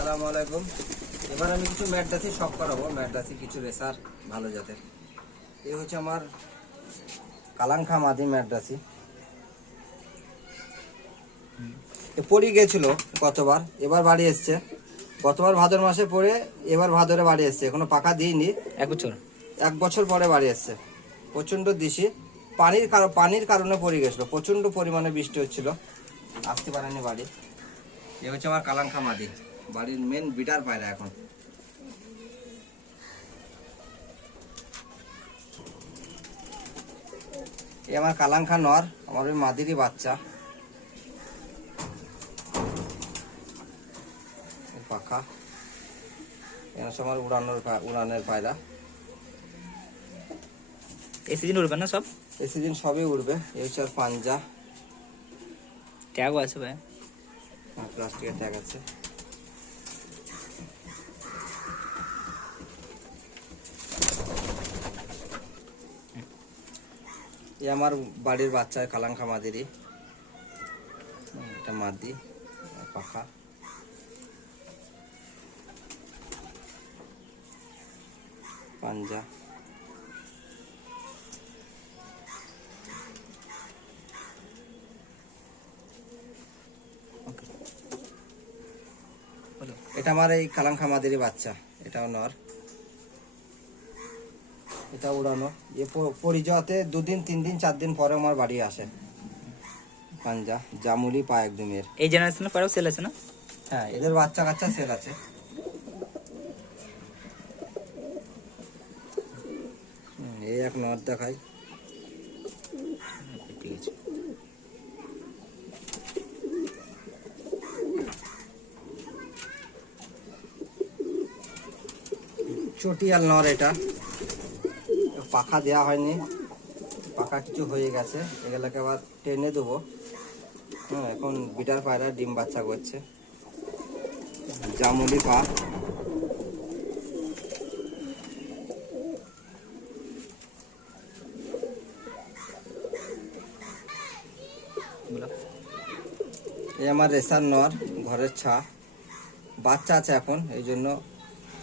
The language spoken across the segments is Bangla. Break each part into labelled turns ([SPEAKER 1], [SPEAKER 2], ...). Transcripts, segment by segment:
[SPEAKER 1] আসসালামু আলাইকুম। এবার আমি কিছু ম্যাডাসি শখ করাবো। ম্যাডাসি কিছু রেসার ভালো জাতের। এই হচ্ছে আমার কালাংখা মাদি এ পড়ে গেছিল গতবার এবার বাড়ি এসছে। গতবার ভাদর মাসে পড়ে এবার ভাদরে বাড়ি এসছে। এখনও পাকা দিইনি।
[SPEAKER 2] এক বছর।
[SPEAKER 1] এক বছর পরে বাড়ি এসছে। প্রচণ্ড দিশি। পানির কারণ পানির কারণে পড়ে গেছিল। প্রচণ্ড পরিমাণে বৃষ্টি হচ্ছিল। আসতে পারেনি বাড়ি। এ হচ্ছে আমার কালাংখা মাদি। বাড়ির মেন বিটার পায়রা এখন। এই আমার কালাংখা নর আমার ওই মাদিরই বাচ্চা। পাখা। হচ্ছে আমার উড়ানোর উড়ানের পায়রা।
[SPEAKER 2] এই সিজন উঠবে না সব?
[SPEAKER 1] এই সিজন সবই উঠবে এই হচ্ছে আর পাঞ্জা।
[SPEAKER 2] ট্যাগও আছে ভাই।
[SPEAKER 1] প্লাস্টিকের ট্যাগ আছে। এই আমার বাড়ির বাচ্চা কালাংখা মাদিরই হুম, এটা মাদি পাখা। পাঞ্জা। এটা আমার এই কালাংখা মাদিরই বাচ্চা এটাও নর। এটা উড়ানো। এ প- পরিচয়তে দুদিন তিন দিন চার দিন পরে আমার বাড়ি আসে। পাঞ্জা জামুলি পা একদম এর
[SPEAKER 2] এই জেনারেশনের পরেও সেল আছে না?
[SPEAKER 1] হ্যাঁ এদের বাচ্চা কাচ্চা সেল আছে। এই এক নর দেখাই।
[SPEAKER 2] ঠিক আছে
[SPEAKER 1] চটিয়াল নর এটা। পাখা দেওয়া হয়নি। পাখা কিছু হয়ে গেছে। এগুলোকে আবার টেনে দেবো। হ্যাঁ এখন বিটার পায়রা ডিম বাচ্চা করছে। জামুলি পা। এই আমার রেসার নর, ঘরের ছা। বাচ্চা আছে এখন, এই জন্য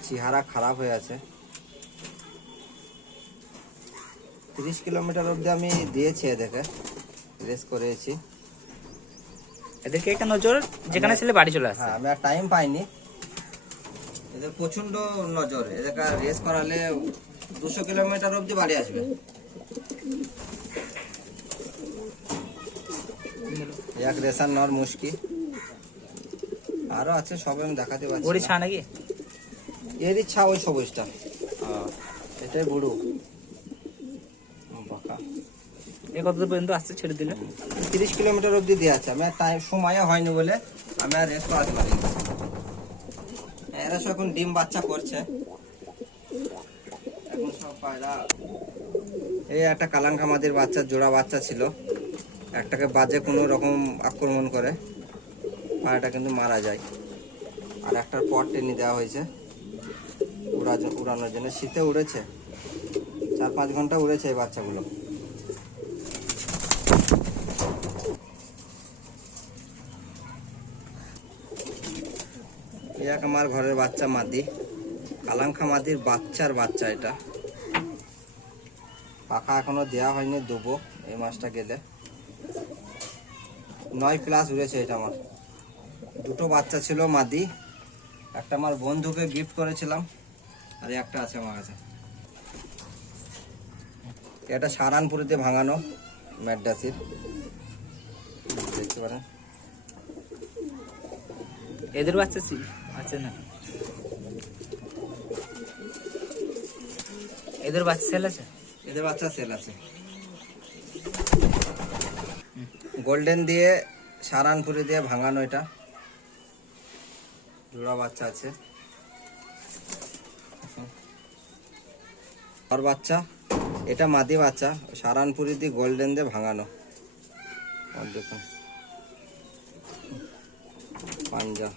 [SPEAKER 1] চেহারা খারাপ হয়ে আছে। তিরিশ কিলোমিটার অবধি আমি দিয়েছি এদেরকে। রেস করেছি।
[SPEAKER 2] এদেরকে একটা নজর? যেখানে ছেলে বাড়ি চলে আসছে।
[SPEAKER 1] হ্যাঁ আমি আর টাইম পাইনি। এদের প্রচণ্ড নজর। এদেরকে রেস করালে দুশো কিলোমিটার অবধি বাড়ি আসবে। এক রেসার নর মুশকি আরও আছে সবাই আমি দেখাতে পারছি
[SPEAKER 2] ওরই ছা নাকি?
[SPEAKER 1] এর ইচ্ছা ওই সবুজটা। এটাই বুড়ো
[SPEAKER 2] এ ছেড়ে দিলে।
[SPEAKER 1] তিরিশ কিলোমিটার অবধি আছে। আমি আর টাইম সময় হয়নি বলে আমি আর এরা এখন ডিম বাচ্চা করছে। এখন এই একটা বাচ্চা, জোড়া বাচ্চা ছিল। একটাকে বাজে কোনো রকম আক্রমণ করে। পায়রাটা কিন্তু মারা যায়। আর একটার পর টেনে দেওয়া হয়েছে। উড়া উড়ানোর জন্য। শীতে উড়েছে। চার পাঁচ ঘণ্টা উড়েছে এই বাচ্চাগুলো। এক আমার ঘরের বাচ্চা মাদি। কালাংখা মাদির বাচ্চার বাচ্চা এটা। পাখা এখনও দেওয়া হয়নি দেবো এই মাছটা গেলে। নয় প্লাস উড়েছে এটা আমার। দুটো বাচ্চা ছিল মাদি। একটা আমার বন্ধুকে গিফট করেছিলাম। আর একটা আছে আমার কাছে। এটা সারানপুরিতে ভাঙানো ম্যাডাসির দেখতে পারেন।
[SPEAKER 2] এদের বাচ্চা ছি- আছে না? এদের বাচ্চা সেল আছে?
[SPEAKER 1] এদের বাচ্চা সেল আছে। গোল্ডেন দিয়ে সারানপুরি দিয়ে ভাঙানো এটা। জোড়া বাচ্চা আছে। আর বাচ্চা, এটা মাদি বাচ্চা, সারানপুরি দিয়ে গোল্ডেন দিয়ে ভাঙানো। দেখুন, পাঞ্জা।